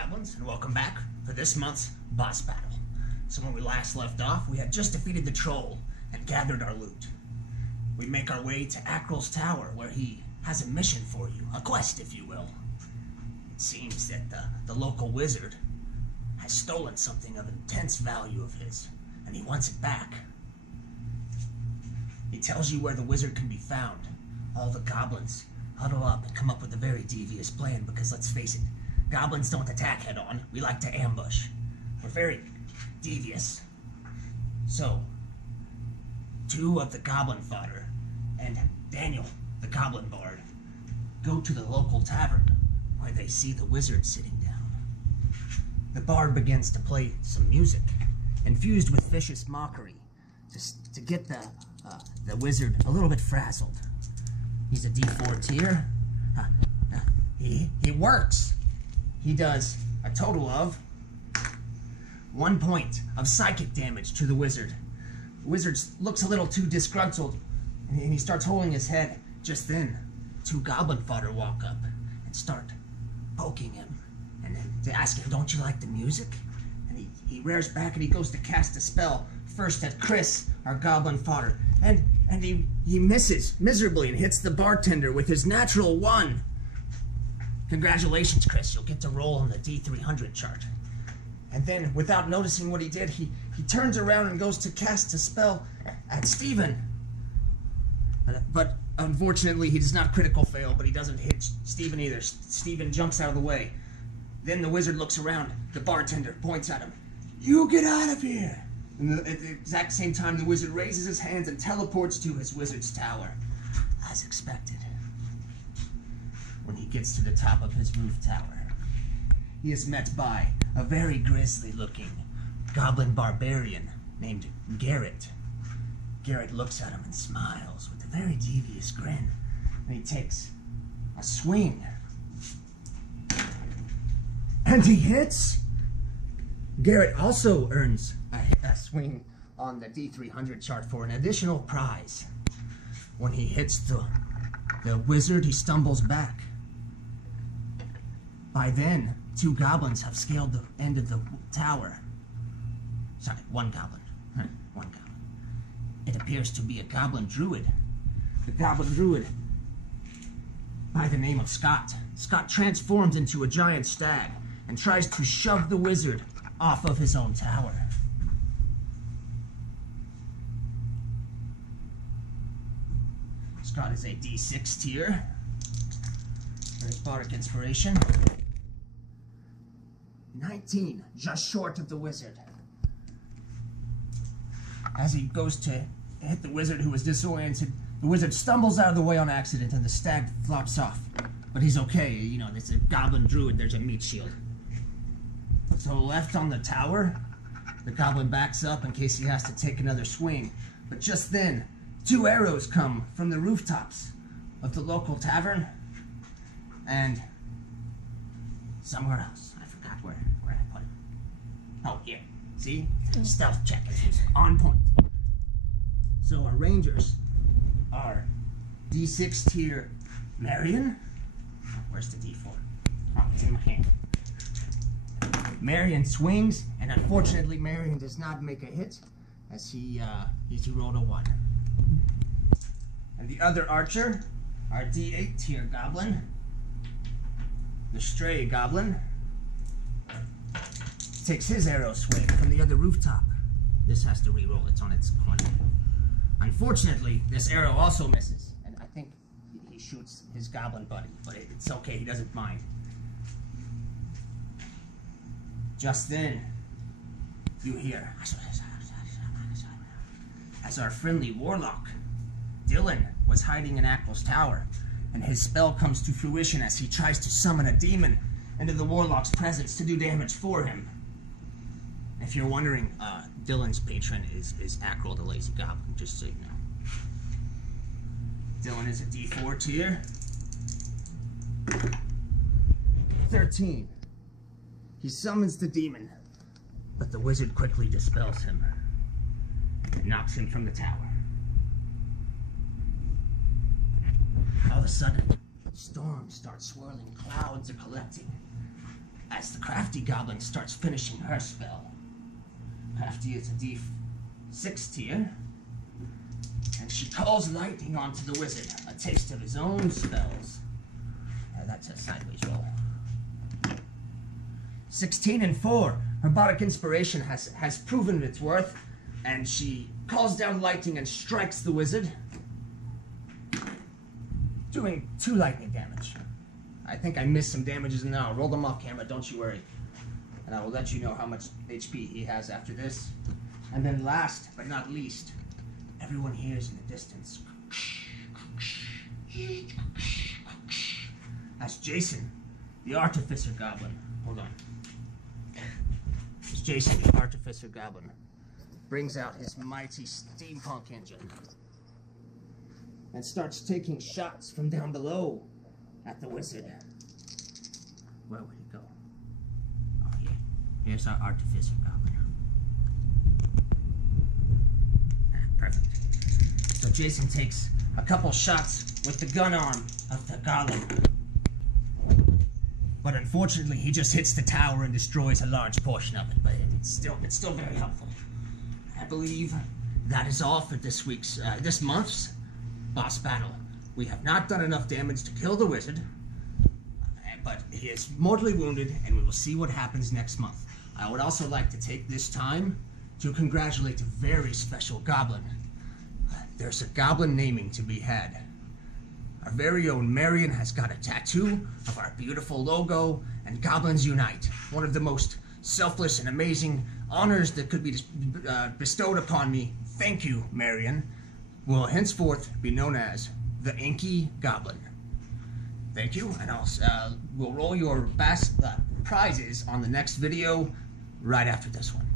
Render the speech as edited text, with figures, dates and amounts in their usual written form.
Goblins, and welcome back for this month's boss battle. So when we last left off, we had just defeated the troll and gathered our loot. We make our way to Akryl's tower, where he has a mission for you, a quest if you will. It seems that the local wizard has stolen something of intense value of his, and he wants it back. He tells you where the wizard can be found. All the goblins huddle up and come up with a very devious plan, because let's face it, goblins don't attack head on. We like to ambush. We're very devious. So, two of the goblin fodder and Daniel, the goblin bard, go to the local tavern where they see the wizard sitting down. The bard begins to play some music, infused with vicious mockery, to get the wizard a little bit frazzled. He's a D4 tier. He works. He does a total of 1 point of psychic damage to the wizard. The wizard looks a little too disgruntled, and he starts holding his head. Just then, two goblin fodder walk up and start poking him, and then they ask him, "Don't you like the music?" And he rears back and he goes to cast a spell, first at Chris, our goblin fodder, and he misses miserably and hits the bartender with his natural 1. Congratulations, Chris, you'll get to roll on the D300 chart. And then, without noticing what he did, he turns around and goes to cast a spell at Steven. But unfortunately, he does not critical fail, but he doesn't hit Steven either. Steven jumps out of the way. Then the wizard looks around. The bartender points at him. "You get out of here!" And at the exact same time, the wizard raises his hands and teleports to his wizard's tower, as expected. When he gets to the top of his roof tower, he is met by a very grisly-looking goblin barbarian named Garrett. Garrett looks at him and smiles with a very devious grin, and he takes a swing. And he hits! Garrett also earns a swing on the D300 chart for an additional prize. When he hits the wizard, he stumbles back. By then, two goblins have scaled the end of the tower. Sorry, one goblin. One goblin. It appears to be a goblin druid. The goblin druid, by the name of Scott. Scott transforms into a giant stag and tries to shove the wizard off of his own tower. Scott is a D6 tier. Very bardic inspiration. 19, just short of the wizard. As he goes to hit the wizard, who was disoriented, the wizard stumbles out of the way on accident and the stag flops off. But he's okay, you know, it's a goblin druid, there's a meat shield. So left on the tower, the goblin backs up in case he has to take another swing. But just then, 2 arrows come from the rooftops of the local tavern and somewhere else. I forgot where I put it. Oh, here. See? Stealth check is on point. So our rangers are D6 tier Marion. Oh, where's the D4? Oh, it's in my hand. Marion swings, and unfortunately Marion does not make a hit, as he rolled a 1. And the other archer, our D8 tier goblin, the stray goblin, takes his arrow swing from the other rooftop. This has to re-roll, it's on its corner. Unfortunately, this arrow also misses, and I think he shoots his goblin buddy, but it's okay, he doesn't mind. Just then, you hear, as our friendly warlock, Dylan, was hiding in Akryl's tower, and his spell comes to fruition as he tries to summon a demon into the warlock's presence to do damage for him. If you're wondering, Dylan's patron is Akryl the Lazy Goblin, just so you know. Dylan is a D4 tier. 13. He summons the demon, but the wizard quickly dispels him and knocks him from the tower. All of a sudden, storms start swirling, clouds are collecting. as the crafty goblin starts finishing her spell. Crafty is a D6 tier, and she calls lightning onto the wizard, a taste of his own spells. That's a sideways roll. 16 and 4. Her bardic inspiration has proven its worth, and she calls down lightning and strikes the wizard, doing 2 lightning damage. I think I missed some damages in there. I'll roll them off camera, don't you worry. And I will let you know how much HP he has after this. And then last but not least, everyone hears in the distance as Jason, the Artificer Goblin, hold on. As Jason, the Artificer Goblin, brings out his mighty steampunk engine and starts taking shots from down below at the wizard. Where would he go? Oh, here. Here's our Artificer Goblin. Perfect. So Jason takes a couple shots with the gun arm of the golem. But unfortunately, he just hits the tower and destroys a large portion of it. But it's still very helpful. I believe that is all for this month's boss battle. We have not done enough damage to kill the wizard, but he is mortally wounded, and we will see what happens next month. I would also like to take this time to congratulate a very special goblin. There's a goblin naming to be had. Our very own Marion has got a tattoo of our beautiful logo and Goblins Unite, one of the most selfless and amazing honors that could be bestowed upon me. Thank you, Marion. Will henceforth be known as the Inky Goblin. Thank you, and we'll roll your prizes on the next video right after this one.